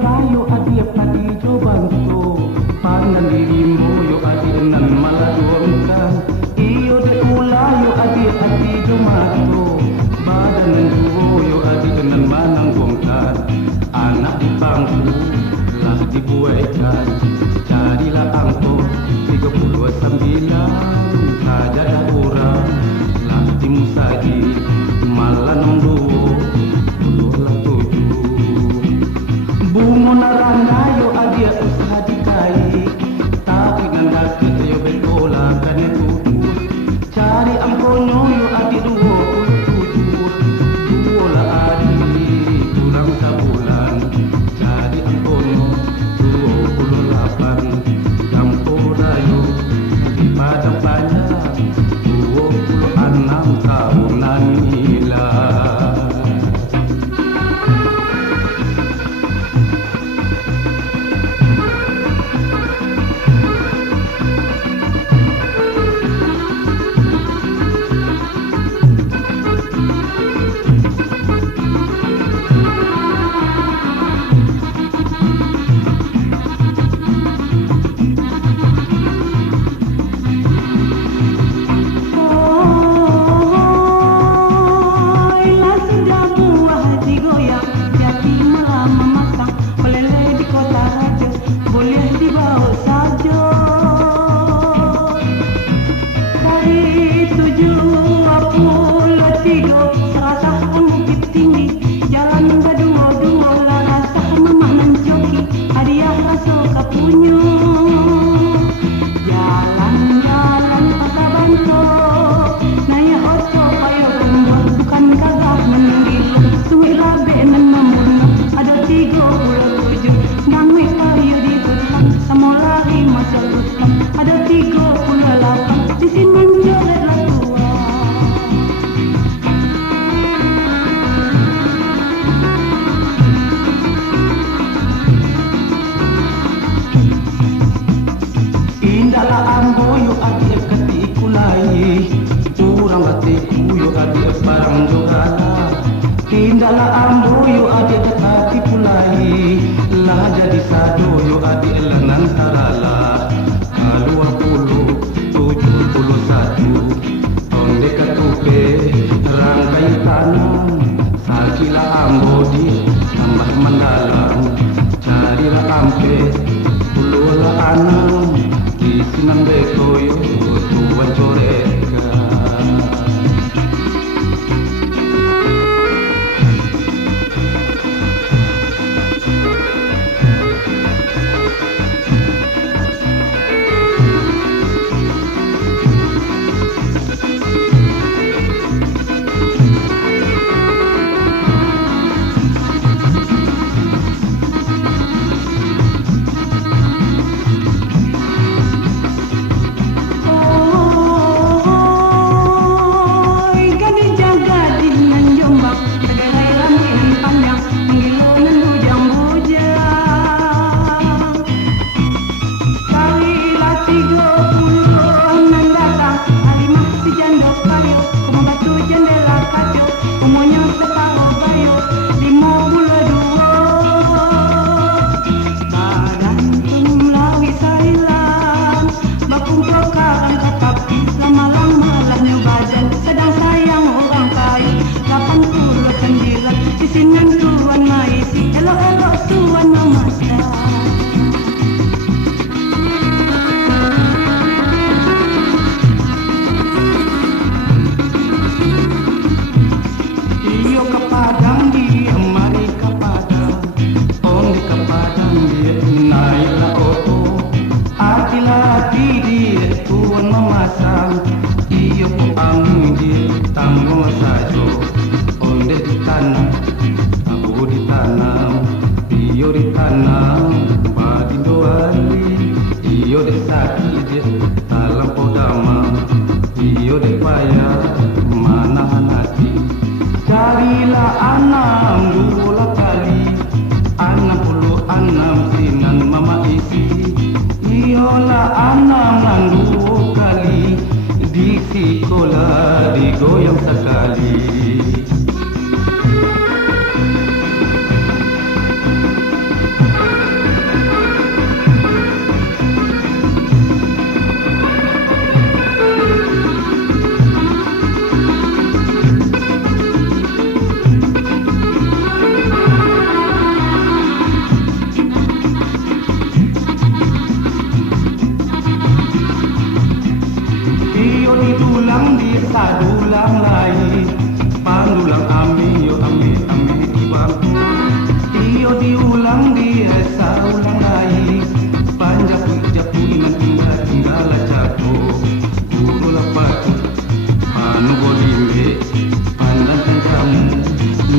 layo adik padi jo bantu pandan dirimu yo adik nan maladurkan iyo de ulayo adik ati jo matu badan nan duo yo adik nan mananggungkan anak di pangku lah dibuaikan carilah angko 39 saja dah orang lah dimusadi malah nunggu lah 7 bungo naranda yo adia usaha dikai tapi nanda kita yo betola kan tutu cari angkonyo yo adi 27 duo lah adi kurang sabulan cari angkonyo 28 campur ayo di padang panjang 26 tahunan hilang. adulang lain pandulang ami ibangku iyo diulang di rasa ulang lain panjapu iman tinggal jago guru lapatu anu bolimbe pandan kamu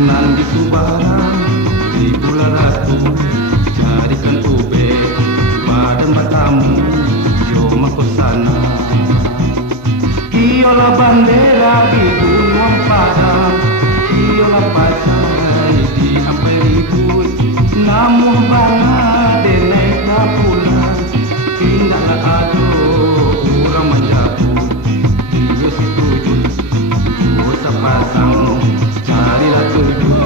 nandi subarang di bulan ratu carikan ube badan batamu yo makosana Iola bandera di gunung padang Iola pasai di sampai ribut namun bana denai kapulan tinggal ado orang menjatuh iyo setuju dosa pasang carilah tujuh